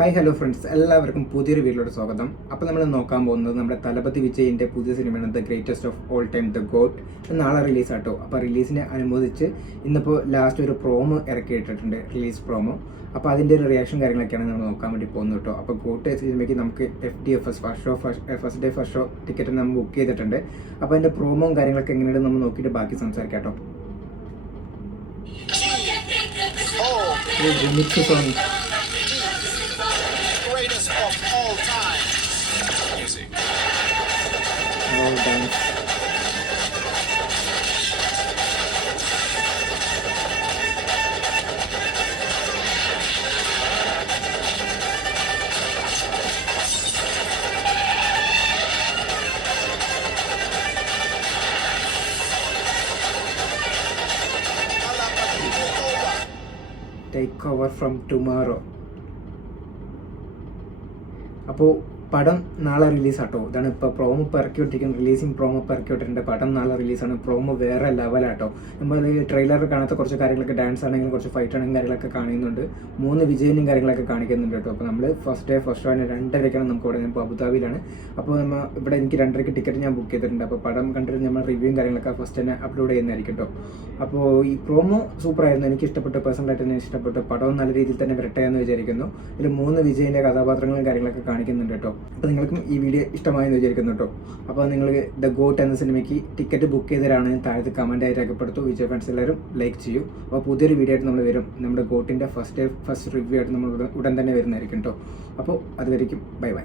Hi hello friends, എല്ലാവർക്കും പുതിയൊരു വീഡിയോയുടെ സ്വാഗതം. അപ്പോൾ നമ്മൾ നോക്കാൻ പോകുന്നത് നമ്മുടെ തലപതി വിജയിൻ്റെ പുതിയ സിനിമയാണ് the greatest of all time the got. നാളെ റിലീസാട്ടോ. അപ്പോൾ റിലീസിനെ അനുബന്ധിച്ച് ഇന്നിപ്പോൾ ലാസ്റ്റ് ഒരു പ്രോമോ ഇറക്കിയിട്ടിട്ടുണ്ട്, റിലീസ് പ്രോമോ. അപ്പോൾ അതിൻ്റെ ഒരു റിയാക്ഷൻ കാര്യങ്ങളൊക്കെയാണ് നമ്മൾ നോക്കാൻ വേണ്ടി പോകുന്നത് കേട്ടോ. അപ്പോൾ ഗോട്ട് സിനിമയ്ക്ക് നമുക്ക് FDFS first day first show ticket നമ്മൾ ബുക്ക് ചെയ്തിട്ടുണ്ട്. അപ്പോൾ അതിൻ്റെ പ്രോമോയും കാര്യങ്ങളൊക്കെ എങ്ങനെയാണ് നമ്മൾ നോക്കിയിട്ട് ബാക്കി സംസാരിക്കാം കേട്ടോ. Mix song of all time. Music. All dance. Take over from tomorrow. അപ്പോൾ പടം നാളെ റിലീസാട്ടോ. ഇതാണ് ഇപ്പോൾ പ്രോമോ ഇപ്പോൾ ഇറക്കിവിട്ടിരിക്കുന്നത്. റിലീസിങ് പ്രോമോ ഇപ്പോൾ ഇറക്കിവിട്ടിട്ടുണ്ട്. പടം നാളെ റിലീസാണ്. പ്രോമോ വേറെ ലെവലാട്ടോ. നമ്മൾ ട്രെയിലറിൽ കാണാത്ത കുറച്ച് കാര്യങ്ങളൊക്കെ, ഡാൻസ് ആണെങ്കിലും കുറച്ച് ഫൈറ്റ് ആണെങ്കിലും കാര്യങ്ങളൊക്കെ കാണിക്കുന്നുണ്ട്. 3 വിജയനും കാര്യങ്ങളൊക്കെ കാണിക്കുന്നുണ്ട് കേട്ടോ. അപ്പോൾ നമ്മൾ ഫസ്റ്റ് ഡേ ഫസ്റ്റ് ഷോന് 2:30 നമുക്ക് ഇവിടെ, ഇപ്പോൾ അബുദാബിയിലാണ്. അപ്പോൾ നമ്മൾ ഇവിടെ എനിക്ക് 2:30 ടിക്കറ്റ് ഞാൻ ബുക്ക് ചെയ്തിട്ടുണ്ട്. അപ്പോൾ പടം കണ്ടിട്ട് നമ്മൾ റിവ്യൂയും കാര്യങ്ങളൊക്കെ ഫസ്റ്റ് തന്നെ അപ്ലോഡ് ചെയ്യുന്നതായിരിക്കും കേട്ടോ. അപ്പോൾ ഈ പ്രോമോ സൂപ്പറായിരുന്നു, എനിക്ക് ഇഷ്ടപ്പെട്ടു, പേഴ്സണലായിട്ട് തന്നെ ഇഷ്ടപ്പെട്ടു. പടവും നല്ല രീതിയിൽ തന്നെ വരട്ടെ എന്ന് വിചാരിക്കുന്നു. ഇതിൽ 3 വിജയൻ്റെ കഥാപാത്രങ്ങളും കാര്യങ്ങളൊക്കെ കാണിക്കുന്നുണ്ട് കേട്ടോ. അപ്പോൾ നിങ്ങൾക്കും ഈ വീഡിയോ ഇഷ്ടമായെന്ന് വിചാരിക്കുന്നു കേട്ടോ. അപ്പോൾ നിങ്ങൾ ദ ഗോട്ട് എന്ന സിനിമയ്ക്ക് ടിക്കറ്റ് ബുക്ക് ചെയ്തവരാണ് താഴത്ത് കമൻറ്റായി രേഖപ്പെടുത്തു. വിജയ് ഫാൻസ് എല്ലാവരും ലൈക്ക് ചെയ്യൂ. അപ്പോൾ പുതിയൊരു വീഡിയോ ആയിട്ട് നമ്മൾ വരും. നമ്മുടെ ഗോട്ടിൻ്റെ ഫസ്റ്റ് റിവ്യൂ ആയിട്ട് നമ്മൾ ഉടൻ തന്നെ വരുന്നതായിരിക്കും കേട്ടോ. അപ്പോൾ അതുവരെയും ബൈ ബൈ.